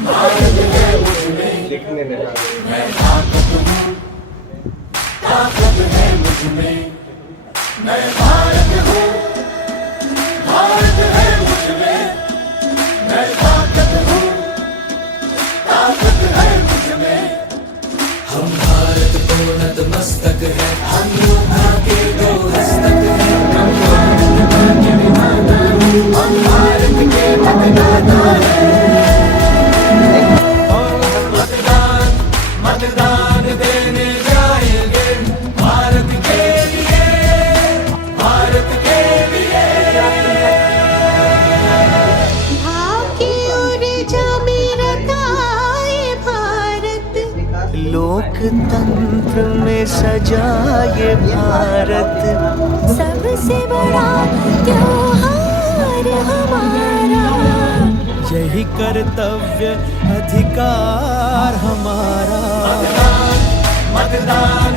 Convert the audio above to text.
भारत है मुझमें, लिखने में मैं ताकत हूँ, ताकत है मुझमें, मैं भारत हूँ, भारत है मुझमें, मैं ताकत हूँ, ताकत है मुझमें। हम भारत को नतमस्तक है, हम योद्धा के दो हस्तक है, हम भारत के विधाता है, हम भारत के मतदाता है। मतदान मतदान देने जाएंगे, भारत के लिए, भारत के लिए। भाव की ऊर्जा में रताए भारत, लोकतंत्र में सजाए भारत। सबसे बड़ा त्योहार हमारा, यही कर्तव्य अधिकार हमारा। मतदान मतदान